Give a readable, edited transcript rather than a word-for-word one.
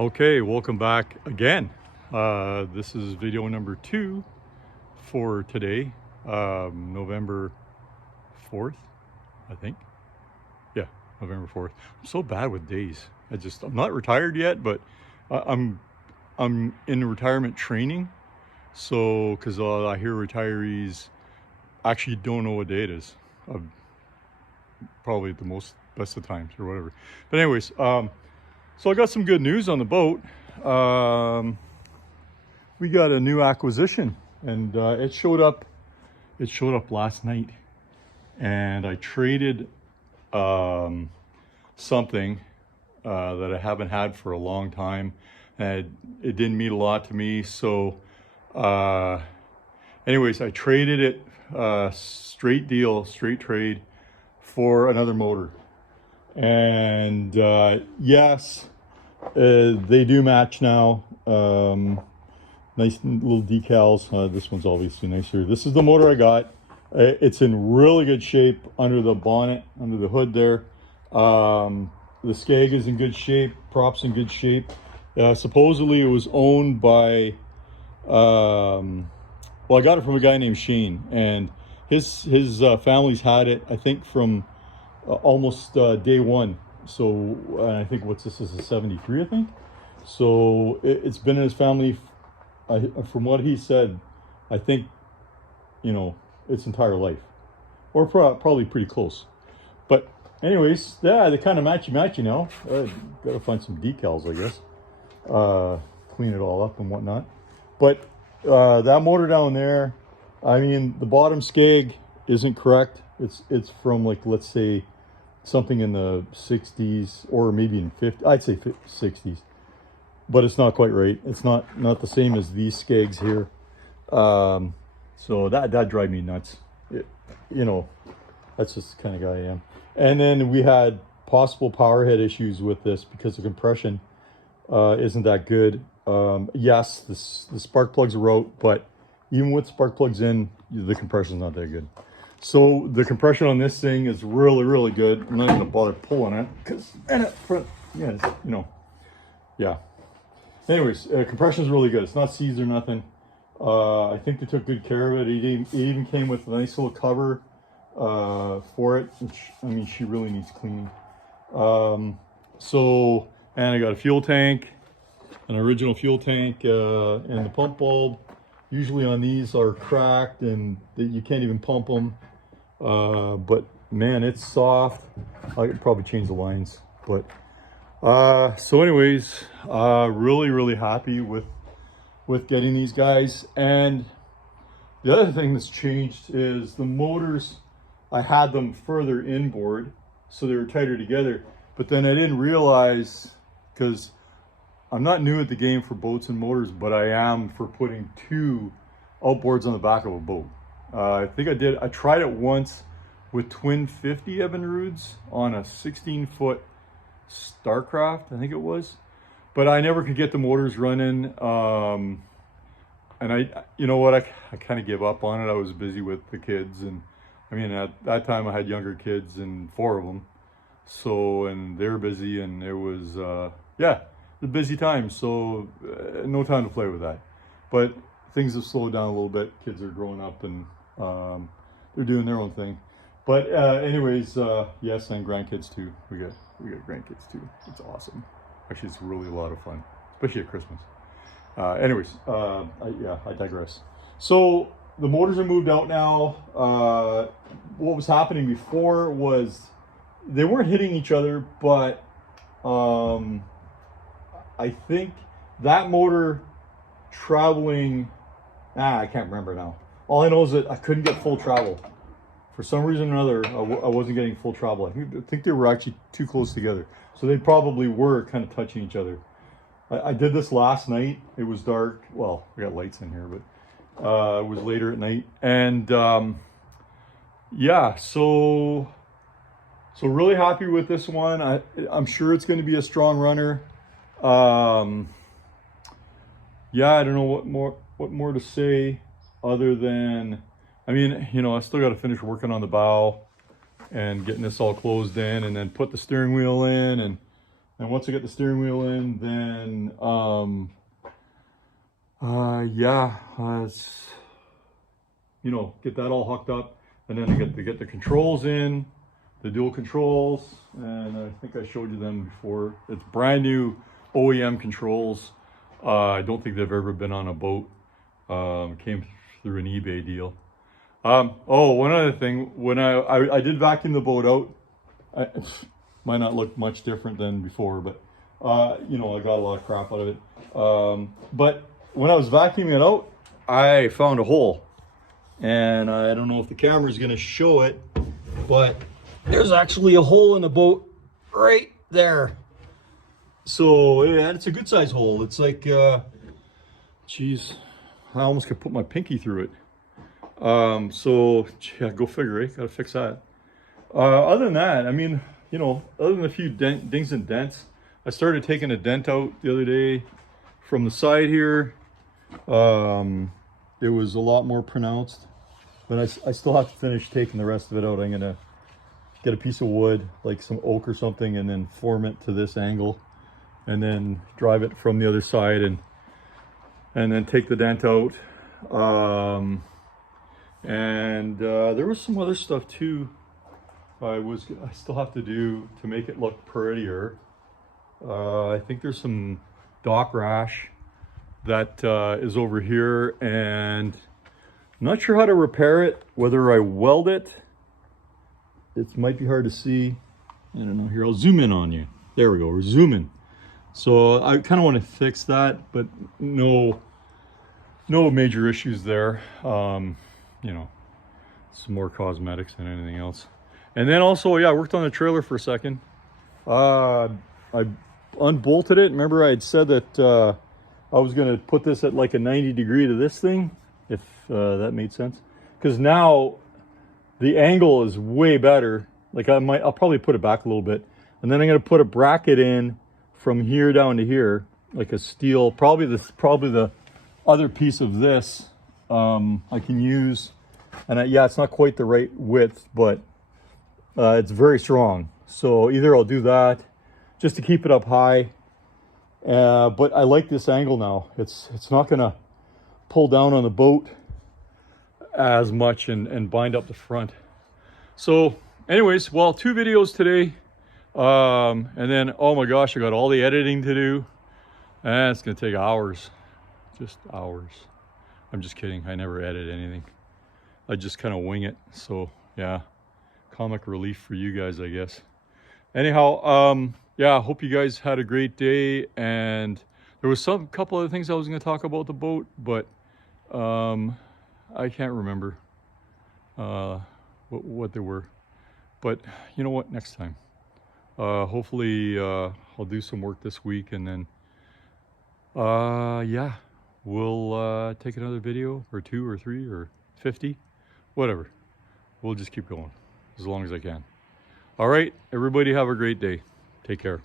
Okay, welcome back again. This is video number 2 for today, November 4th, I think. Yeah, November 4th. I'm so bad with days. I'm not retired yet, but I'm in retirement training. So, because I hear retirees actually don't know what day it is. Probably the best of times or whatever. But anyways, so I got some good news on the boat. We got a new acquisition, and it showed up last night, and I traded something that I haven't had for a long time, and it didn't mean a lot to me. So anyways, I traded it, straight deal, straight trade, for another motor. And yes, they do match now. Nice little decals. This one's obviously nicer. This is the motor I got. It's in really good shape under the bonnet, under the hood there. The skeg is in good shape, props in good shape. Supposedly it was owned by, well, I got it from a guy named Shane, and his family's had it, I think, from almost day one. So I think this is a 73, I think. So it's been in his family, from what he said, I think, its entire life, or probably pretty close. But anyways, yeah, they kind of matchy now. Gotta find some decals, I guess, clean it all up and whatnot. But that motor down there, I mean, the bottom skeg isn't correct. It's from, like, let's say something in the 60s, or maybe in 50, I'd say 60s, but it's not quite right. It's not the same as these skegs here. So that drives me nuts. That's just the kind of guy I am. And then we had possible power head issues with this because the compression isn't that good. Yes, the spark plugs are out, but even with spark plugs in, the compression's not that good. So the compression on this thing is really, really good. I'm not even gonna bother pulling it because, yeah. Anyways, compression is really good. It's not seized or nothing. I think they took good care of it. It even came with a nice little cover for it, which, I mean, she really needs cleaning. So, and I got a fuel tank, an original fuel tank, and the pump bulb. Usually on these are cracked and you can't even pump them. But man, it's soft. I could probably change the lines, but so anyways, really, really happy with getting these guys. And the other thing that's changed is the motors. I had them further inboard, so they were tighter together, but then I didn't realize, because I'm not new at the game for boats and motors, but I am for putting 2 outboards on the back of a boat. I think I tried it once with twin 50 Evinrudes on a 16-foot Starcraft, I think it was, but I never could get the motors running. And you know what, I kind of gave up on it. I was busy with the kids, and I mean, at that time I had younger kids, and 4 of them. So, and they were busy, and it was, yeah, a busy time. So no time to play with that. But things have slowed down a little bit. Kids are growing up, and they're doing their own thing. But anyways, yes, and grandkids too. We got grandkids too. It's awesome. Actually, it's really a lot of fun, especially at Christmas. Anyways, I digress. So the motors are moved out now. What was happening before was they weren't hitting each other, but I think that motor traveling, I can't remember now. All I know is that I couldn't get full travel. For some reason or another, I wasn't getting full travel. I think they were actually too close together. So they probably were kind of touching each other. I did this last night. It was dark. Well, we got lights in here, but it was later at night. And yeah, so really happy with this one. I'm sure it's going to be a strong runner. Yeah, I don't know what more to say other than, I mean, I still got to finish working on the bow and getting this all closed in, and then put the steering wheel in, and And once I get the steering wheel in, then you know, get that all hooked up, and then I get the controls in, the dual controls, and I think I showed you them before. It's brand new OEM controls. I don't think they've ever been on a boat. Came through an eBay deal. Oh, one other thing, when I did vacuum the boat out, might not look much different than before, but you know, I got a lot of crap out of it. But when I was vacuuming it out, I found a hole, and I don't know if the camera's going to show it, but there's actually a hole in the boat right there. So yeah, it's a good size hole. It's like, geez, I almost could put my pinky through it. So yeah, go figure, eh? Gotta fix that. Other than that, I mean, you know, other than a few dings and dents, I started taking a dent out the other day from the side here. It was a lot more pronounced, but I still have to finish taking the rest of it out. I'm gonna get a piece of wood, like some oak or something, and then form it to this angle, and then drive it from the other side, and then take the dent out. There was some other stuff too I still have to do to make it look prettier. I think there's some dock rash that is over here, and I'm not sure how to repair it, whether I weld it. It might be hard to see. I don't know. Here, I'll zoom in on you. There we go. We're zooming. So I kind of want to fix that, but no major issues there. You know, some more cosmetics than anything else. And then also, yeah, I worked on the trailer for a second. I unbolted it. Remember I had said that I was going to put this at like a 90 degree to this thing, if that made sense. Because now the angle is way better. Like I'll probably put it back a little bit. And then I'm going to put a bracket in from here down to here, like a steel, probably the other piece of this I can use. And yeah, it's not quite the right width, but it's very strong. So either I'll do that just to keep it up high. But I like this angle now. It's not gonna pull down on the boat as much and bind up the front. So anyways, well, 2 videos today. And then, oh my gosh, I got all the editing to do. And it's gonna take hours, just hours. I'm just kidding, I never edit anything. I just kind of wing it. So yeah, comic relief for you guys, I guess. Anyhow, yeah, I hope you guys had a great day. And there was couple other things I was going to talk about the boat, but I can't remember what they were. But you know what? Next time, hopefully I'll do some work this week, and then yeah, we'll take another video or 2 or 3 or 50. Whatever. We'll just keep going as long as I can. All right, everybody have a great day. Take care.